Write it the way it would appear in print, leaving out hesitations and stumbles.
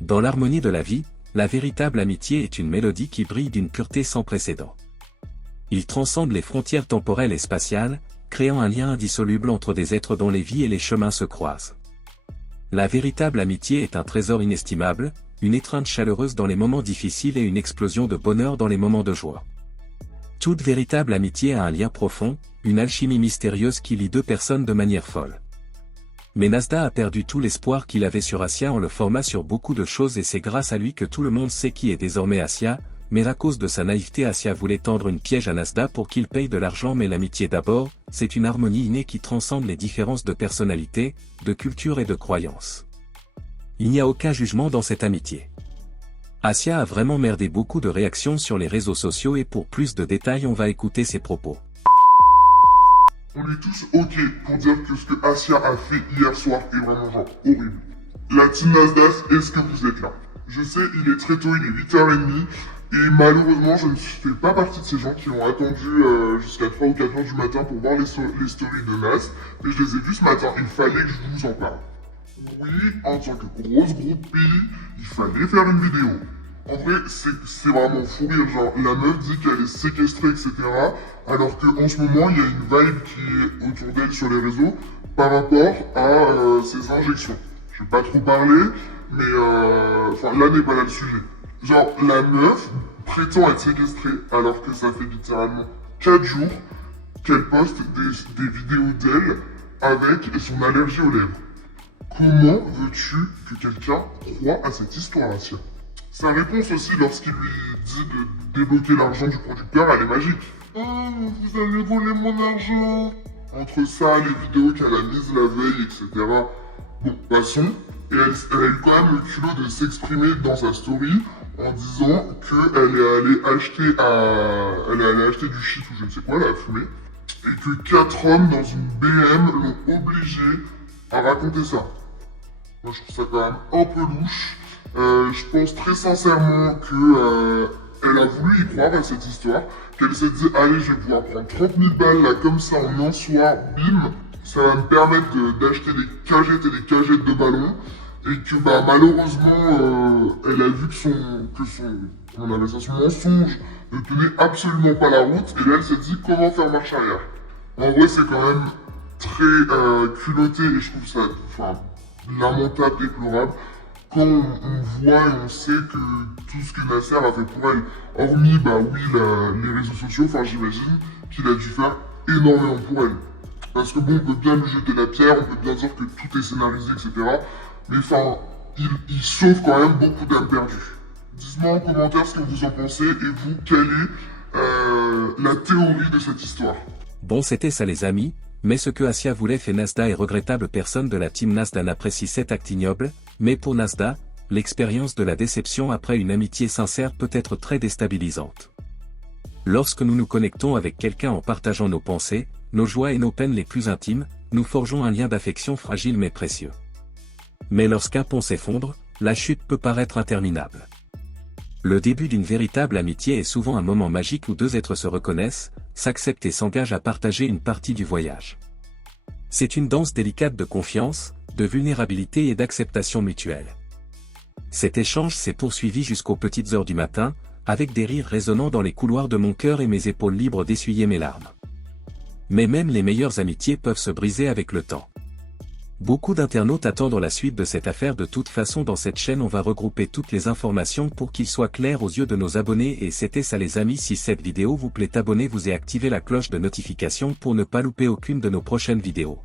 Dans l'harmonie de la vie, la véritable amitié est une mélodie qui brille d'une pureté sans précédent. Il transcende les frontières temporelles et spatiales, créant un lien indissoluble entre des êtres dont les vies et les chemins se croisent. La véritable amitié est un trésor inestimable, une étreinte chaleureuse dans les moments difficiles et une explosion de bonheur dans les moments de joie. Toute véritable amitié a un lien profond, une alchimie mystérieuse qui lie deux personnes de manière folle. Mais Nazda a perdu tout l'espoir qu'il avait sur Assia en le formant sur beaucoup de choses et c'est grâce à lui que tout le monde sait qui est désormais Assia, mais à cause de sa naïveté Assia voulait tendre une piège à Nazda pour qu'il paye de l'argent mais l'amitié d'abord, c'est une harmonie innée qui transcende les différences de personnalité, de culture et de croyances. Il n'y a aucun jugement dans cette amitié. Assia a vraiment merdé beaucoup de réactions sur les réseaux sociaux et pour plus de détails on va écouter ses propos. On est tous ok pour dire que ce que Assia a fait hier soir est vraiment genre horrible. La team Nasdaq, est-ce que vous êtes là? Je sais, il est très tôt, il est 8h30, et malheureusement je ne fais pas partie de ces gens qui ont attendu jusqu'à 3 ou 4h du matin pour voir les stories de Nas, mais je les ai vus ce matin, il fallait que je vous en parle. Oui, en tant que grosse groupie, il fallait faire une vidéo. En vrai, c'est vraiment fou rire, genre la meuf dit qu'elle est séquestrée, etc. Alors qu'en ce moment, il y a une vibe qui est autour d'elle sur les réseaux par rapport à ses injections. Je vais pas trop parler, mais enfin là n'est pas là le sujet. Genre la meuf prétend être séquestrée alors que ça fait littéralement 4 jours qu'elle poste des vidéos d'elle avec son allergie aux lèvres. Comment veux-tu que quelqu'un croie à cette histoire, Assia? Sa réponse aussi lorsqu'il lui dit de débloquer l'argent du producteur, elle est magique. Vous allez voler mon argent. Entre ça, les vidéos qu'elle a mises la veille, etc. Bon, passons. Et elle a eu quand même le culot de s'exprimer dans sa story en disant qu'elle est allée acheter du shit ou je ne sais quoi, la fumée. Et que 4 hommes dans une BM l'ont obligée à raconter ça. Moi, je trouve ça quand même un peu louche. Je pense très sincèrement que elle a voulu y croire à cette histoire, qu'elle s'est dit allez je vais pouvoir prendre 30 000 balles là comme ça en un soir, bim, ça va me permettre d'acheter des cagettes et des cagettes de ballons, et que bah malheureusement elle a vu que son mensonge ne tenait absolument pas la route, et là elle s'est dit comment faire marche arrière. En vrai c'est quand même très culotté et je trouve ça lamentable, déplorable. Quand on voit et on sait que tout ce que Nasser a fait pour elle, hormis bah oui les réseaux sociaux, enfin j'imagine qu'il a dû faire énormément pour elle. Parce que bon, on peut bien lui jeter la pierre, on peut bien dire que tout est scénarisé, etc. Mais enfin, il sauve quand même beaucoup d'âmes perdues. Dites-moi en commentaire ce que vous en pensez et vous, quelle est la théorie de cette histoire. Bon c'était ça les amis, mais ce que Assia voulait fait Nazda et regrettable personne de la team Nazda n'apprécie cet acte ignoble, mais pour Nazda, l'expérience de la déception après une amitié sincère peut être très déstabilisante. Lorsque nous nous connectons avec quelqu'un en partageant nos pensées, nos joies et nos peines les plus intimes, nous forgeons un lien d'affection fragile mais précieux. Mais lorsqu'un pont s'effondre, la chute peut paraître interminable. Le début d'une véritable amitié est souvent un moment magique où deux êtres se reconnaissent, s'acceptent et s'engagent à partager une partie du voyage. C'est une danse délicate de confiance, de vulnérabilité et d'acceptation mutuelle. Cet échange s'est poursuivi jusqu'aux petites heures du matin, avec des rires résonnant dans les couloirs de mon cœur et mes épaules libres d'essuyer mes larmes. Mais même les meilleures amitiés peuvent se briser avec le temps. Beaucoup d'internautes attendent la suite de cette affaire. De toute façon dans cette chaîne on va regrouper toutes les informations pour qu'il soit clair aux yeux de nos abonnés et c'était ça les amis. Si cette vidéo vous plaît abonnez-vous et activez la cloche de notification pour ne pas louper aucune de nos prochaines vidéos.